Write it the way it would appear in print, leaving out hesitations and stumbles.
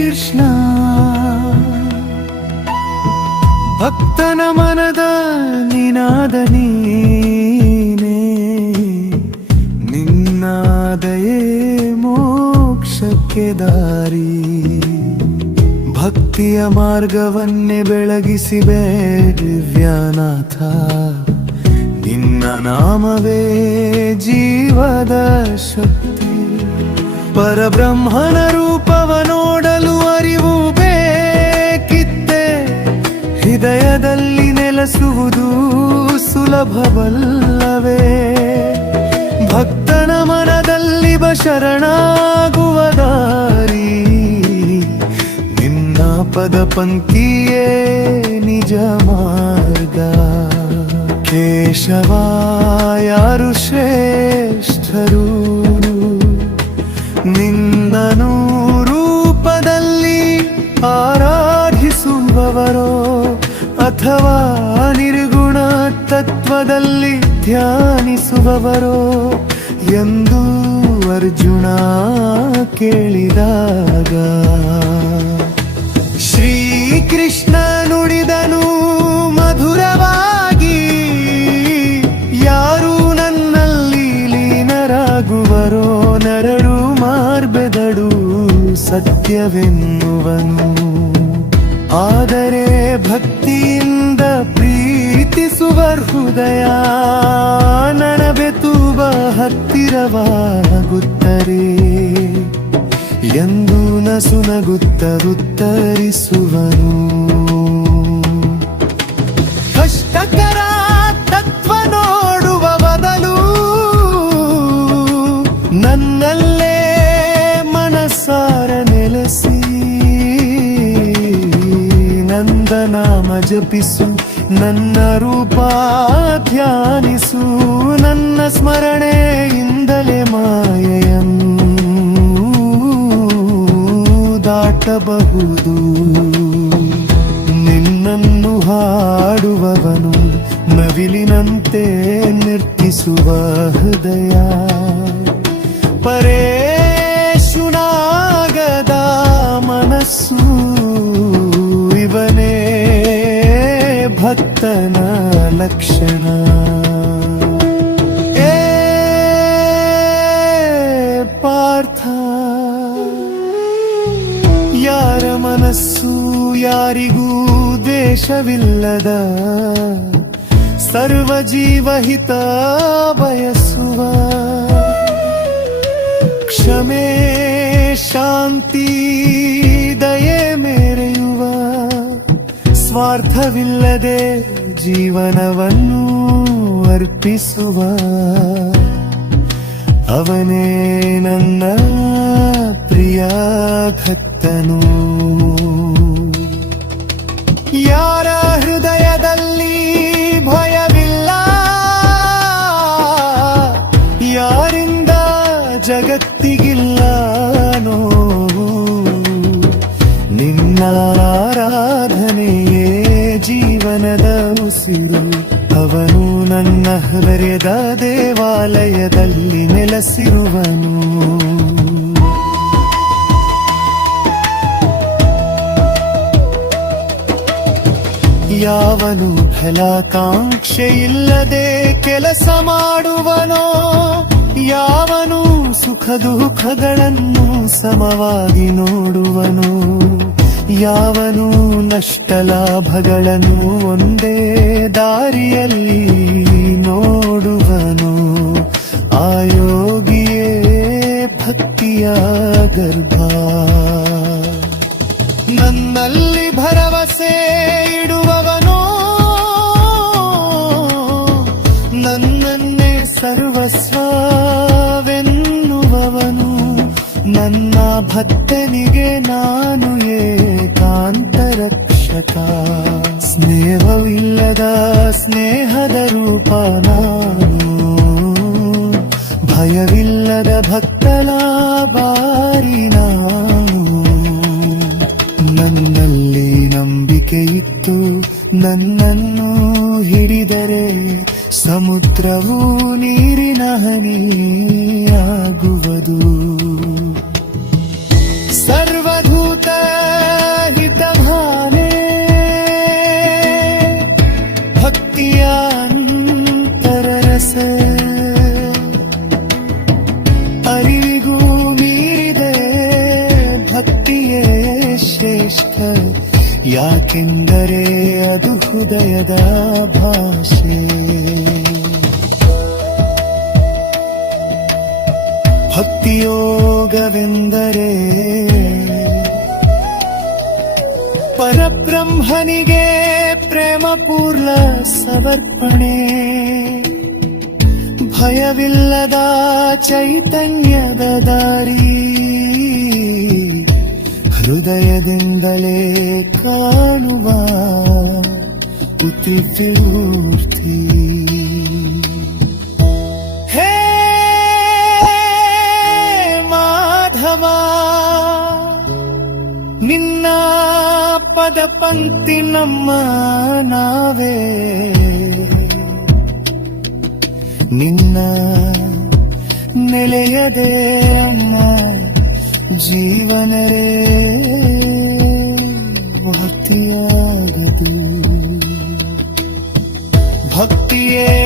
ಕೃಷ್ಣ ಭಕ್ತನ ಮನದ ನಿನಾದ ನೀನೇ ನಿನ್ನಾದಯೇ ಮೋಕ್ಷಕ್ಕೆ ದಾರಿ ಭಕ್ತಿಯ ಮಾರ್ಗವನ್ನೇ ಬೆಳಗಿಸಿವೆ ದಿವ್ಯನಾಥ ನಿನ್ನ ನಾಮವೇ ಜೀವದ ಶಕ್ತಿ ಪರಬ್ರಹ್ಮನ ರೂಪವ ನೋಡಲು ಅರಿವು ಬೇಕಿತ್ತೆ ಹೃದಯದಲ್ಲಿ ನೆಲೆಸುವುದು ಸುಲಭವಲ್ಲವೇ ಭಕ್ತನ ಮನದಲ್ಲಿ ಶರಣಾಗುವ ದಾರಿ ನಿನ್ನ ಪದ ಪಂಕ್ತಿಯೇ ನಿಜ ಮಾರ್ಗ ಕೇಶವ ಯಾರು ಶ್ರೇಷ್ಠರು ನಿಂದನು ರೂಪದಲ್ಲಿ ಆರಾಧಿಸುವವರೋ ಅಥವಾ ನಿರ್ಗುಣ ತತ್ವದಲ್ಲಿ ಧ್ಯಾನಿಸುವವರೋ ಎಂದು ಅರ್ಜುನ ಕೇಳಿದಾಗ ಶ್ರೀಕೃಷ್ಣ ನುಡಿದನು ಮಧುರವಾಗಿ ಯಾರು ನನ್ನಲ್ಲಿ ಲೀನರಾಗುವರೋ ನರಳು ಮಾರ್ಬೆದಡು ಸತ್ಯವೆನ್ನುವನು ಆದರೆ ಭಕ್ತಿಯಿಂದ ಪ್ರೀತಿಸುವ ಹೃದಯ ನನಬೆತುವ ಹತ್ತಿರವಾಗುತ್ತಾರೆ ಎಂದು ನಸುನಗುತ್ತರುತ್ತರಿಸುವನು ಕಷ್ಟಕರ ತತ್ವ ನೋಡುವ ಬದಲು ನನ್ನಲ್ಲೇ ಮನಸ್ಸಾರ ನೆಲೆಸಿ ನಂದನಾಮ ಜಪಿಸು ನನ್ನ ರೂಪ ಧ್ಯಾನಿಸು ನನ್ನ ಸ್ಮರಣೆಯಿಂದಲೇ ಮಾಯೆಯನ್ನು ದಾಟಬಹುದು ನಿನ್ನನ್ನು ಹಾಡುವವನು ನವಿಲಿನಂತೆ ನಿರ್ತಿಸುವ ಹೃದಯ ಪರೇಶುನಾಗದ ಮನಸ್ಸು ಇವನೇ ಭಕ್ತನ ಲಕ್ಷಣ ಪಾರ್ಥ ಯಾರ ಮನಸ್ಸು ಯಾರಿಗೂ ದ್ವೇಷವಿಲ್ಲದ ಸರ್ವ ಜೀವಹಿತ ಬಯಸುವ ಕ್ಷಮೆ ಶಾಂತಿ ದಯೆ ಮೇರೆಯುವ ಸ್ವಾರ್ಥವಿಲ್ಲದೆ ಜೀವನವನ್ನು ಅರ್ಪಿಸುವ ಅವನೇ ನನ್ನ ಪ್ರಿಯ ಭಕ್ತನು ಯಾರ ಹೃದಯದಲ್ಲಿ ಭಯವಿಲ್ಲ ಯಾರಿಂದ ಜಗತ್ತಿಗಿಲ್ಲ ನೋವು ನಿನ್ನ ಆರಾಧನೆಯೇ ಜೀವನದ ಉಸಿರು ಅವನು ನನ್ನ ಹೃದಯದ ದೇವಾಲಯದಲ್ಲಿ ನೆಲೆಸಿರುವನು ಯಾವನು ಫಲಾಕಾಂಕ್ಷೆಯಿಲ್ಲದೆ ಕೆಲಸ ಮಾಡುವನೋ ಯಾವನು ಸುಖ ದುಃಖಗಳನ್ನು ಸಮವಾಗಿ ನೋಡುವನು ಯಾವನು ನಷ್ಟ ಲಾಭಗಳನ್ನು ಒಂದೇ ದಾರಿಯಲ್ಲಿ ನೋಡುವನು ಆಯೋಗಿಯೇ ಭಕ್ತಿಯ ಗರ್ಭ ನನ್ನಲ್ಲಿ ಭರವಸೆ ಇಡುವವನೋ ನನ್ನನ್ನೇ ಸರ್ವಸ್ವವೆನ್ನುವವನು ನನ್ನ ಭಕ್ತನಿಗೆ ನಾನು ಏಕಾಂತ ರಕ್ಷಕ ಸ್ನೇಹವಿಲ್ಲದ ಸ್ನೇಹದ ರೂಪ ನಾನು ಭಯವಿಲ್ಲದ ಭಕ್ತಲ ಬಾರಿ ನಾನು ನನ್ನಲ್ಲಿ ನಂಬಿಕೆ ಇತ್ತು ನನ್ನನ್ನು ಹಿಡಿದರೆ ಸಮುದ್ರವು ನೀರಿನ ಹನಿಯಾಗುವುದು ಸರ್ವಧೂತ ಶ್ರೇಷ್ಠ ಯಾಕೆಂದರೆ ಅದು ಹೃದಯದ ಭಾಷೆ. ಭಕ್ತಿಯೋಗವೆಂದರೆ ಪರಬ್ರಹ್ಮನಿಗೆ ಪ್ರೇಮಪೂರ್ಣ ಸಮರ್ಪಣೆ. ಭಯವಿಲ್ಲದ ಚೈತನ್ಯದ ದಾರಿ ಹೃದಯದಿಂದಲೇ ಕಾಣುವ ಉತಿವಿಮೂರ್ತಿ. ಹೇ ಮಾಧವ, ನಿನ್ನ ಪದ ಪಂಕ್ತಿ ನಮ್ಮ ನಾವೇ, ನಿನ್ನ ನೆಲೆಯದೇ ಅಮ್ಮ ಜೀವನರೇ ಭಕ್ತಿಯಾಗದು. ಭಕ್ತಿಯೇ